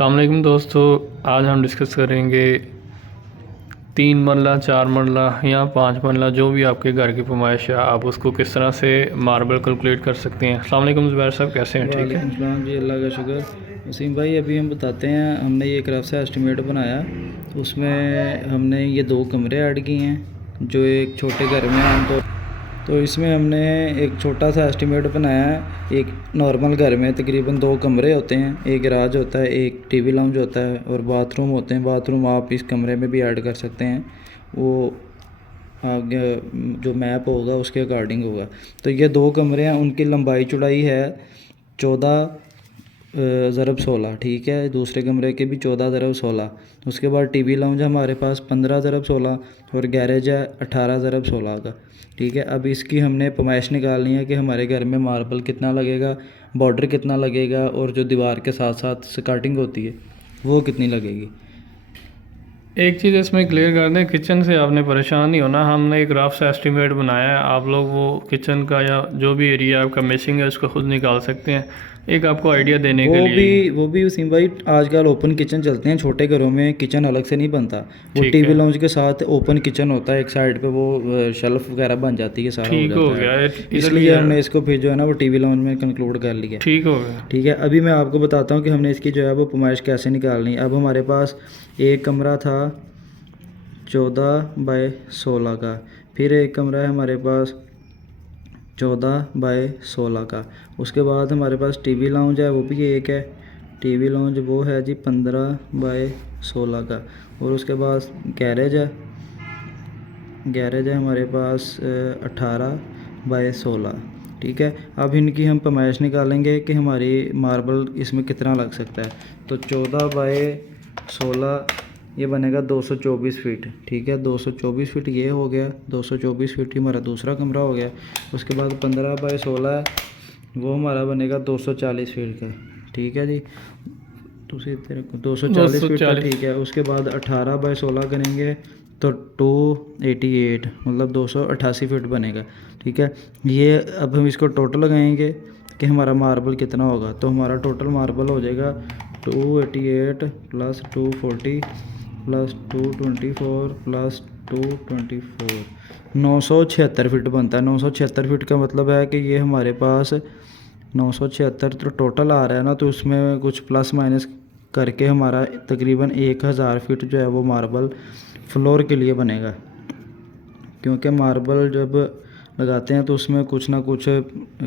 अस्सलाम वालेकुम दोस्तों, आज हम डिस्कस करेंगे 3 मरला 4 मरला या 5 मरला जो भी आपके घर की फरमाइश है आप उसको किस तरह से मार्बल कैलकुलेट कर सकते हैं। अस्सलाम वालेकुम ज़ुबैर साहब, कैसे हैं? ठीक है। वालेकुम सलाम जी, अल्लाह का शुक्र। वसीम भाई अभी हम बताते हैं, हमने ये एक रफ सा एस्टिमेट बनाया। उसमें हमने ये 2 कमरे ऐड किए हैं जो एक छोटे घर में आमतौर तो इसमें हमने एक छोटा सा एस्टिमेट बनाया है। एक नॉर्मल घर में तकरीबन 2 कमरे होते हैं, एक गराज होता है, एक टीवी लाउंज होता है और बाथरूम होते हैं। बाथरूम आप इस कमरे में भी ऐड कर सकते हैं, वो आगे जो मैप होगा उसके अकॉर्डिंग होगा। तो ये 2 कमरे हैं, उनकी लंबाई चौड़ाई है 14 × 16, ठीक है। दूसरे कमरे के भी 14 × 16। उसके बाद टीवी लाउंज हमारे पास 15 × 16 और गैरेज है 18 × 16 का, ठीक है। अब इसकी हमने पैमाइश निकालनी है कि हमारे घर में मार्बल कितना लगेगा, बॉर्डर कितना लगेगा और जो दीवार के साथ साथ स्कर्टिंग होती है वो कितनी लगेगी। एक चीज़ इसमें क्लियर कर दें, किचन से आपने परेशान नहीं होना। हमने एक रफ सा एस्टिमेट बनाया है, आप लोग वो किचन का या जो भी एरिया आपका मिसिंग है उसको खुद निकाल सकते हैं, एक आपको आइडिया देने के लिए। वो भी वसीम भाई आजकल ओपन किचन चलते हैं, छोटे घरों में किचन अलग से नहीं बनता, वो ठीक टीवी है, लाउंज के साथ ओपन किचन होता है। एक साइड पे वो शेल्फ वगैरह बन जाती है, सारा हो ठीक हो जाता गया है। इधर इसलिए हमने इसको फिर जो है ना वो टीवी लाउंज में कंक्लूड कर लिया, ठीक हो गया। ठीक है। अभी मैं आपको बताता हूँ कि हमने इसकी जो है वो पैमाइश कैसे निकालनी है। अब हमारे पास एक कमरा था 14 × 16 का, फिर एक कमरा है हमारे पास 14 × 16 का। उसके बाद हमारे पास टीवी लाउंज है, वो भी एक है, टीवी लाउंज वो है जी 15 × 16 का। और उसके बाद गैरेज है हमारे पास 18 × 16, ठीक है। अब इनकी हम पैमाइश निकालेंगे कि हमारी मार्बल इसमें कितना लग सकता है। तो 14 × 16 ये बनेगा 224 फीट, ठीक है। 224 फीट ये हो गया, 224 फीट हमारा दूसरा कमरा हो गया। उसके बाद 15 × 16 है, वो हमारा बनेगा 240 फीट का, ठीक है जी। दूसरी तरफ 240 फीट का, ठीक है। उसके बाद 18 × 16 करेंगे तो 288 मतलब 288 फीट बनेगा, ठीक है। ये अब हम इसको टोटल लगाएंगे कि हमारा मार्बल कितना होगा। तो हमारा टोटल मार्बल हो जाएगा 288 + 240 + 224 + 224 976 फीट बनता है। 976 फीट का मतलब है कि ये हमारे पास 976 तो टोटल आ रहा है ना, तो उसमें कुछ प्लस माइनस करके हमारा तकरीबन 1000 फीट जो है वो मार्बल फ्लोर के लिए बनेगा। क्योंकि मार्बल जब लगाते हैं तो उसमें कुछ ना कुछ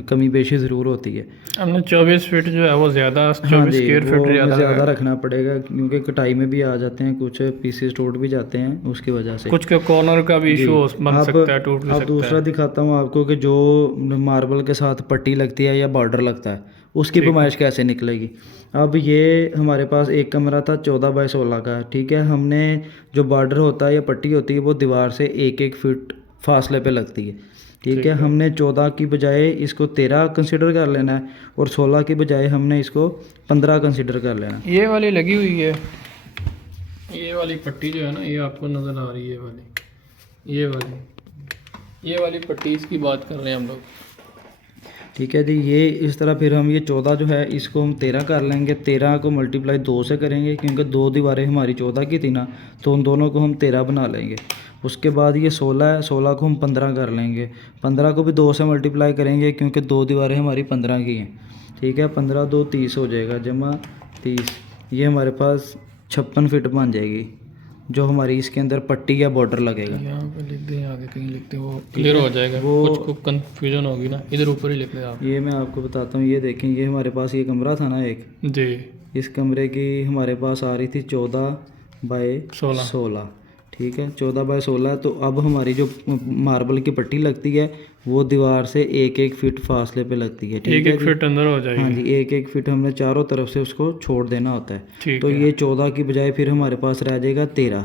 कमी पेशी ज़रूर होती है। हमने 24 फीट जो है वो ज़्यादा, हाँ 24 जी, स्क्वायर वो फीट ज़्यादा रखना पड़ेगा क्योंकि कटाई में भी आ जाते हैं, कुछ पीसेस टूट भी जाते हैं उसकी वजह से। कुछ के कॉर्नर का भी जी, इशू बन अब सकता है, टूट भी सकता दूसरा है। दिखाता हूँ आपको कि जो मार्बल के साथ पट्टी लगती है या बॉर्डर लगता है उसकी पैमाइश कैसे निकलेगी। अब ये हमारे पास एक कमरा था 14 × 16 का, ठीक है। हमने जो बॉर्डर होता है या पट्टी होती है वो दीवार से 1-1 फीट फासले पे लगती है, ठीक है। हमने 14 की बजाय इसको 13 कंसिडर कर लेना है और 16 की बजाय हमने इसको 15 कंसिडर कर लेना है। ये वाली लगी हुई है, ये वाली पट्टी जो है ना, ये आपको नज़र आ रही है वाली, ये वाली पट्टी, इसकी बात कर रहे हैं हम लोग, ठीक है जी। ये इस तरह फिर हम ये 14 जो है इसको हम 13 कर लेंगे। 13 को मल्टीप्लाई 2 से करेंगे क्योंकि 2 दीवारें हमारी 14 की थी ना, तो उन दोनों को हम 13 बना लेंगे। उसके बाद ये 16 है, 16 को हम 15 कर लेंगे। 15 को भी 2 से मल्टीप्लाई करेंगे क्योंकि 2 दीवारें हमारी 15 की हैं, ठीक है। 15 × 2 = 30 हो जाएगा, जमा 30। ये हमारे पास 56 फीट बन जाएगी जो हमारी इसके अंदर पट्टी या बॉर्डर लगेगा। यहाँ पे लिख दें, आगे कहीं लिख दें, वो क्लियर हो जाएगा। वो कुछ को कंफ्यूजन होगी ना, इधर ऊपर ही लिख दें आप। ये मैं आपको बताता हूँ, ये देखें, ये हमारे पास ये कमरा था ना एक, जी, इस कमरे की हमारे पास आ रही थी 14 × 16, ठीक है। 14 × 16। तो अब हमारी जो मार्बल की पट्टी लगती है वो दीवार से 1-1 फीट फासले पे लगती है, ठीक है। 1-1 फीट अंदर हो जाएगी। हाँ जी, 1-1 फीट हमने चारों तरफ से उसको छोड़ देना होता है। तो ये 14 की बजाय फिर हमारे पास रह जाएगा 13,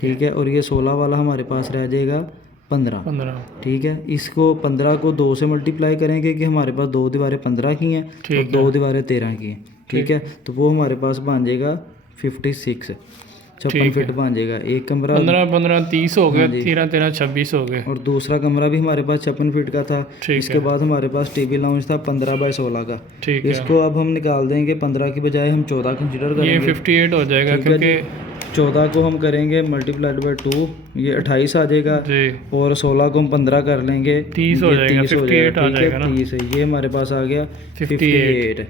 ठीक है। और ये 16 वाला हमारे पास रह जाएगा 15, ठीक है। इसको 15 को 2 से मल्टीप्लाई करेंगे कि हमारे पास 2 दीवारें 15 की हैं और 2 दीवारें 13 की हैं, ठीक है। तो वो हमारे पास बन जाएगा 56, 56 ठीक फीट है। बन जाएगा। एक कमरा 15 15 30 हो गए, हाँ जी। 13 13 26 हो गए। और दूसरा कमरा भी हमारे पास 56 फीट का था। ठीक इसके है। बाद हमारे पास टीवी लाउंज था 15 बाय 16 का। ठीक है, इसको अब हम निकाल देंगे, 15 की बजाय हम 14 कंसिडर ये करेंगे। 58 हो जाएगा ठीक है जी। क्योंकि 14 को हम करेंगे मल्टीप्लाइड बाय 2, ये 28 आ जाएगा। जी और 16 को हम 15 कर लेंगे, 30 हो ये जाएगा, 30 हो जाएगा। 58 आ ठीक है, जाएगा ना। 30 है, ये हमारे पास आ गया 58। 58।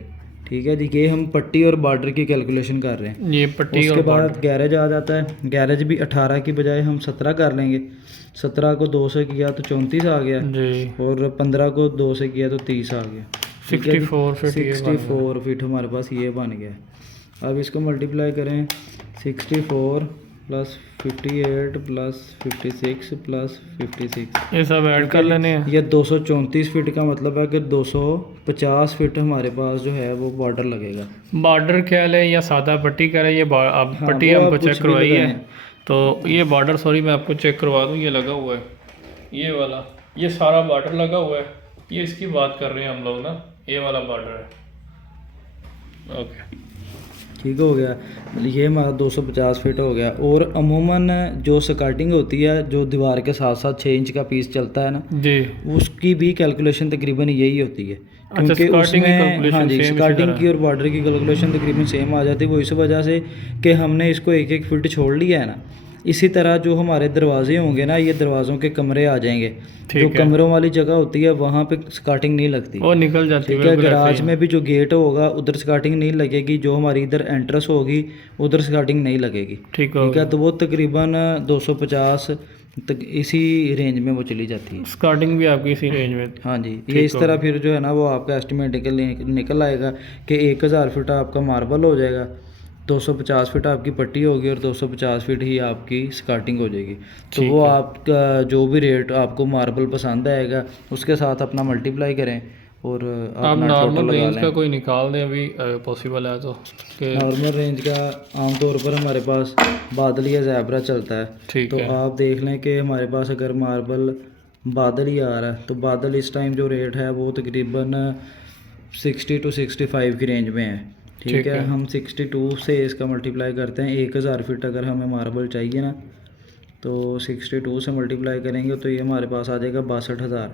ठीक है जी, ये हम पट्टी और बॉर्डर की कैलकुलेशन कर रहे हैं। ये पट्टी उसके और बाद बॉर्डर। गैरेज आ जाता है। गैरेज भी 18 की बजाय हम 17 कर लेंगे। 17 को 2 से किया तो 34 आ गया। जी और 15 को 2 से किया तो 30 आ गया। ठीक है जी। 64 फिट ये बन गया। 64 फीट हमारे पास ये बन गया। अब इसको मल्टीप्लाई करें, 64 प्लस 58 प्लस 56 प्लस 56। ये सब ऐड कर लेने हैं। ये 234 फीट का मतलब है कि 250 फीट हमारे पास जो है वो बॉर्डर लगेगा। बॉर्डर क्या है या सादा पट्टी का है, ये अब हाँ, पट्टी वो हमको आप कुछ चेक भी करवाई है। लगाएं। तो ये बॉर्डर, सॉरी मैं आपको चेक करवा दूँ, ये लगा हुआ है, ये वाला, ये सारा बॉर्डर लगा हुआ है। ये इसकी बात कर रहे हैं हम लोग ना, ये वाला बॉर्डर है। ओके, ठीक हो गया। ये हमारा 250 फीट हो गया। और अमूमन जो स्कर्टिंग होती है, जो दीवार के साथ साथ 6 इंच का पीस चलता है ना, जी उसकी भी कैलकुलेशन तकरीबन यही होती है। अच्छा, क्योंकि स्कर्टिंग की उसमें कैलकुलेशन हाँ जी, सेम इसी स्कर्टिंग तरह की और बॉर्डर की कैलकुलेशन तकरीबन सेम आ जाती है। वो इस वजह से कि हमने इसको एक एक फीट छोड़ लिया है ना। इसी तरह जो हमारे दरवाजे होंगे ना, ये दरवाज़ों के कमरे आ जाएंगे। ठीक जो है। कमरों वाली जगह होती है वहाँ पे स्कर्टिंग नहीं लगती। वो निकल जाती ठीक है। बिल्कुल ऐसे गराज ही। में भी जो गेट होगा उधर स्कर्टिंग नहीं लगेगी। जो हमारी इधर एंट्रेंस होगी उधर स्कर्टिंग नहीं लगेगी। ठीक हो ठीक है। गया। तो वो तकरीबन 250 तक इसी रेंज में वो चली जाती है। स्कर्टिंग भी आपकी इसी रेंज में। हाँ जी। ये ठीक इस हो तरह गया। फिर जो है ना वो आपका एस्टिमेट निकल आएगा कि 1000 फीट आपका मार्बल हो जाएगा, 250 फीट आपकी पट्टी होगी और 250 फीट ही आपकी स्कर्टिंग हो जाएगी। तो ठीक वो है। आपका जो भी रेट आपको मार्बल पसंद आएगा उसके साथ अपना मल्टीप्लाई करें और आप अपना टोटल नॉर्मल लगा रेंज का लें। कोई निकाल दें अभी, पॉसिबल है तो कि। नॉर्मल रेंज का आमतौर पर हमारे पास बादल या ज़ैबरा चलता है। ठीक तो है। आप देख लें कि हमारे पास अगर मार्बल बादल ही आ रहा है तो बादल इस टाइम जो रेट है वो तकरीबन 60 टू 65 की रेंज में है। ठीक है। हम 62 से इसका मल्टीप्लाई करते हैं। 1000 फीट अगर हमें मार्बल चाहिए ना तो 62 से मल्टीप्लाई करेंगे तो ये हमारे पास आ जाएगा 62,000।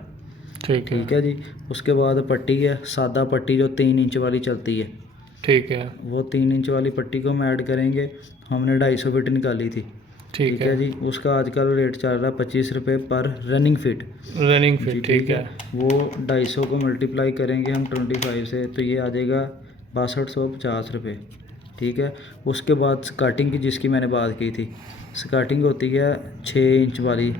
ठीक है। ठीक है जी। उसके बाद पट्टी है, सादा पट्टी जो 3 इंच वाली चलती है, ठीक है। वो 3 इंच वाली पट्टी को हम ऐड करेंगे। हमने 250 फीट निकाली थी। ठीक है। जी। उसका आजकल रेट चल रहा है 25 रुपये पर रनिंग फीट। रनिंग जी, फिट। ठीक है। वो 250 को मल्टीप्लाई करेंगे हम 25 से तो ये आ जाएगा 6250 रुपये। ठीक है। उसके बाद स्कर्टिंग की जिसकी मैंने बात की थी, स्कर्टिंग होती है 6 इंच वाली,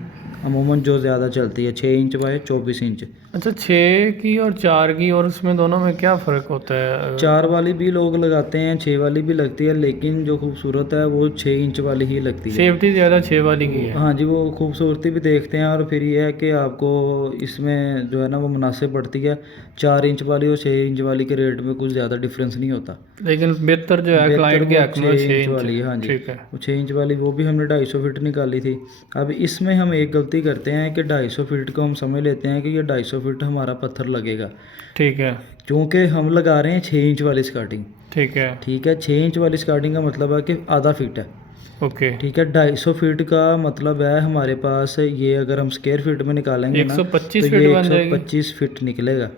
अमूमन जो ज़्यादा चलती है 6 इंच बाय 24 इंच। अच्छा, 6 की और 4 की, और उसमें दोनों में क्या फ़र्क होता है? 4 वाली भी लोग लगाते हैं, 6 वाली भी लगती है, लेकिन जो खूबसूरत है वो 6 इंच वाली ही लगती है। सेफ्टी ज़्यादा 6 वाली की है। हाँ जी, वो खूबसूरती भी देखते हैं और फिर ये है कि आपको इसमें जो है ना वो मुनासिब पड़ती है। 4 इंच वाली और 6 इंच वाली के रेट में कुछ ज़्यादा डिफरेंस नहीं होता। लेकिन बेहतर जो है क्लाइंट के हक में 6 इंच वाली, हाँ जी, ठीक है। वो 6 इंच वाली वो भी हमने 250 फीट निकाली थी। अब इसमें हम एक गलती करते हैं कि 250 फीट को हम समझ लेते हैं कि ये 250 फीट हमारा पत्थर लगेगा, ठीक है। क्योंकि हम लगा रहे हैं 6 इंच वाली स्कर्टिंग। ठीक है। ठीक है। 6 इंच वाली स्कर्टिंग का मतलब है कि आधा फीट है। ओके। ठीक है। 250 फीट का मतलब है हमारे पास, ये अगर हम स्क्वायर फीट में निकालेंगे ना 125 तो फीट ये बन जाएगी। 125 फीट निकलेगा।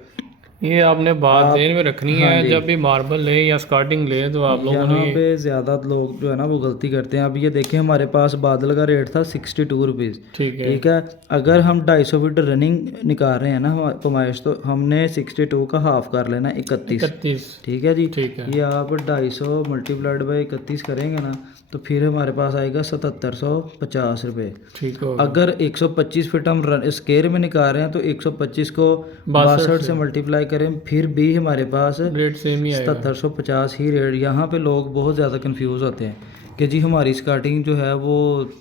ये आपने बात ध्यान में रखनी हाँ है, जी। जब भी मार्बल लें या स्कर्टिंग लें तो आप लोगों यहाँ ने पे ज़्यादा लोग जो है ना वो गलती करते हैं। अब ये देखें, हमारे पास बादल का रेट था 62 रुपीज़। ठीक है। ठीक है। अगर हम 250 फीट रनिंग निकाल रहे हैं ना पमाइश, तो हमने 62 का हाफ कर लेना 31। 31। ठीक है जी। ठीक है। ये आप 250 मल्टीप्लाइड बाई 31 करेंगे ना तो फिर हमारे पास आएगा 7750 रुपये। ठीक हो। अगर 125 फीट हम स्क्वायर में निकाल रहे हैं तो 125 को 62 से मल्टीप्लाई करें फिर भी हमारे पास रेट सेम ही आएगा। 7750 ही रेट। यहाँ पे लोग बहुत ज़्यादा कंफ्यूज होते हैं कि जी हमारी स्कर्टिंग जो है वो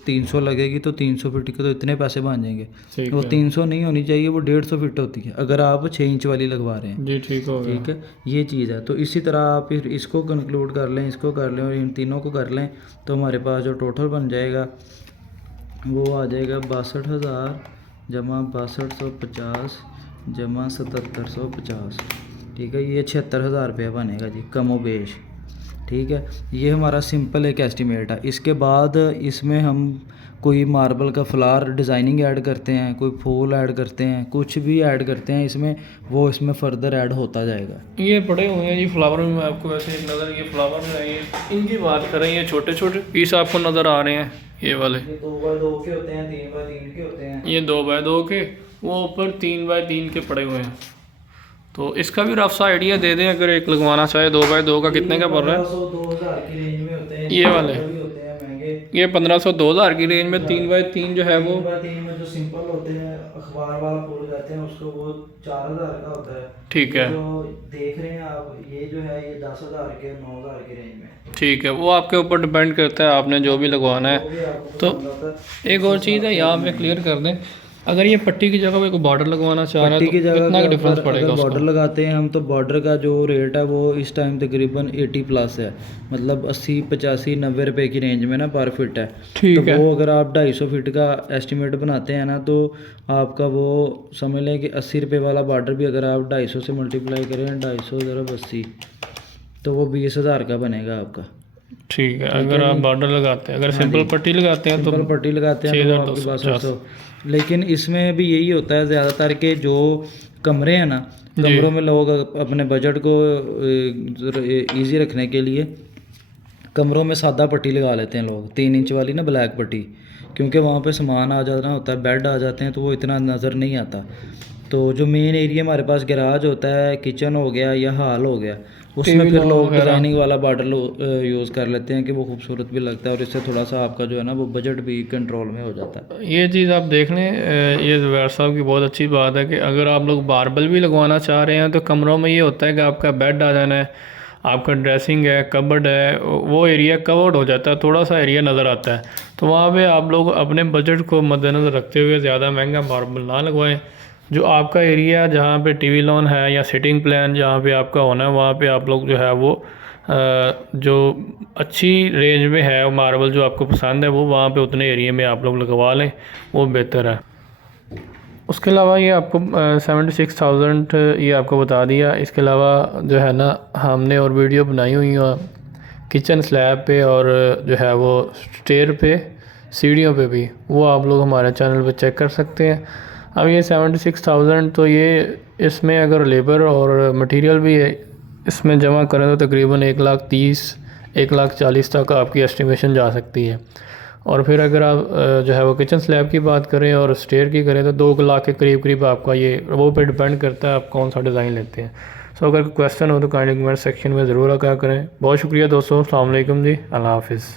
300 लगेगी तो 300 फीट के तो इतने पैसे बन जाएंगे। ठीक वो है। 300 नहीं होनी चाहिए, वो 150 फीट होती है अगर आप 6 इंच वाली लगवा रहे हैं। जी ठीक हो गया। ठीक है। ये चीज़ है। तो इसी तरह आप फिर इसको कंक्लूड कर लें, इसको कर लें और इन तीनों को कर लें तो हमारे पास जो टोटल बन जाएगा वो आ जाएगा 62,000 जमा 6250 जमा 7750। ठीक है। ये 76,000 रुपया बनेगा जी, कमो बेश। ठीक है। ये हमारा सिंपल एक एस्टिमेट है। इसके बाद इसमें हम कोई मार्बल का फ्लावर डिज़ाइनिंग ऐड करते हैं, कोई फूल ऐड करते हैं, कुछ भी ऐड करते हैं इसमें, वो इसमें फर्दर ऐड होता जाएगा। ये पड़े हुए हैं जी फ्लावर में, आपको वैसे एक नज़र ये फ्लावर में है, ये इनकी बात कर रहे हैं, ये छोटे छोटे पीस आपको नज़र आ रहे हैं ये वाले। ये 2x2 के होते हैं, 3x3 के होते हैं। ये 2x2 के, वो ऊपर 3x3 के पड़े हुए हैं। तो इसका भी रफ सा आइडिया दे दें, अगर एक लगवाना चाहे 2x2 का कितने का पड़ रहा है? 1500-2000 की रेंज में होते हैं ये वाले भी होते हैं महंगे। ये 1500-2000 की रेंज में 3x3 जो है वो 3x3 में जो सिंपल होते हैं अखबार वाला फूल कहते हैं उसको, वो 4000 का होता है। ठीक है, जो देख रहे हैं आप, ये जो है ये 10,000 के 9,000 की रेंज में। ठीक है, वो आपके ऊपर डिपेंड करता है आपने जो भी लगवाना है। वो भी आपको तो पसंद आता है। एक और चीज़ है यहाँ पे क्लियर कर दें, अगर ये पट्टी की जगह पे कोई बॉर्डर लगवाना चाह रहा है पट्टी की तो जगह कितना का डिफरेंस अगर पड़ेगा बॉर्डर उसका? लगाते हैं हम, तो बॉर्डर का जो रेट है वो इस टाइम तकरीबन 80 प्लस है, मतलब 80, 85, 90 रुपए की रेंज में ना पर फिट है। ठीक तो है, वो अगर आप 250 फीट का एस्टिमेट बनाते हैं ना, तो आपका वो समझ लें कि 80 रुपये वाला बॉर्डर भी अगर आप 250 से मल्टीप्लाई करें, 250 × 80, तो वो 20,000 का बनेगा आपका। ठीक है, अगर आप बॉर्डर लगाते हैं, अगर सिंपल पट्टी लगाते हैं तो सिंपल पट्टी लगाते हैं तो आपके पास 800। लेकिन इसमें भी यही होता है ज़्यादातर के जो कमरे हैं ना, कमरों में लोग अपने बजट को इजी रखने के लिए कमरों में सादा पट्टी लगा लेते हैं लोग, 3 इंच वाली ना ब्लैक पट्टी, क्योंकि वहाँ पे सामान आ जाना होता है, बेड आ जाते हैं, तो वो इतना नज़र नहीं आता। तो जो मेन एरिया हमारे पास गैराज होता है, किचन हो गया या हॉल हो गया, उसमें फिर लोग डिज़ाइनिंग वाला बॉर्डर यूज़ कर लेते हैं कि वो खूबसूरत भी लगता है और इससे थोड़ा सा आपका जो है ना वो बजट भी कंट्रोल में हो जाता है। ये चीज़ आप देख लें, ये ज़ुबैर साहब की बहुत अच्छी बात है कि अगर आप लोग मार्बल भी लगवाना चाह रहे हैं तो कमरों में ये होता है कि आपका बेड आ जाना है, आपका ड्रेसिंग है, कबर्ड है, वो एरिया कवर्ड हो जाता है, थोड़ा सा एरिया नज़र आता है। तो वहाँ पे आप लोग अपने बजट को मद्देनज़र रखते हुए ज़्यादा महंगा मार्बल ना लगवाएं। जो आपका एरिया जहाँ पे टीवी लॉन है या सिटिंग प्लान जहाँ पे आपका होना है, वहाँ पे आप लोग जो है वो जो अच्छी रेंज में है मार्बल जो आपको पसंद है, वो वहाँ पे उतने एरिया में आप लोग लगवा लें, वो बेहतर है। उसके अलावा ये आपको 76,000 ये आपको बता दिया। इसके अलावा जो है ना हमने और वीडियो बनाई हुई है किचन स्लैब पे और जो है वो स्टेयर पे, सीढ़ियों पे भी, वो आप लोग हमारे चैनल पे चेक कर सकते हैं। अब ये 76,000 तो ये इसमें अगर लेबर और मटेरियल भी है इसमें जमा करें तो तकरीबन 1,30,000 1,40,000 तक आपकी एस्टिमेशन जा सकती है। और फिर अगर आप जो है वो किचन स्लैब की बात करें और स्टेयर की करें तो 2 लाख के करीब करीब आपका ये वो पे डिपेंड करता है आप कौन सा डिज़ाइन लेते हैं। सो अगर कोई क्वेश्चन हो तो काइंडली कमेंट सेक्शन में ज़रूर आगाह करें। बहुत शुक्रिया दोस्तों, अस्सलाम वालेकुम जी, अल्लाह हाफिज़।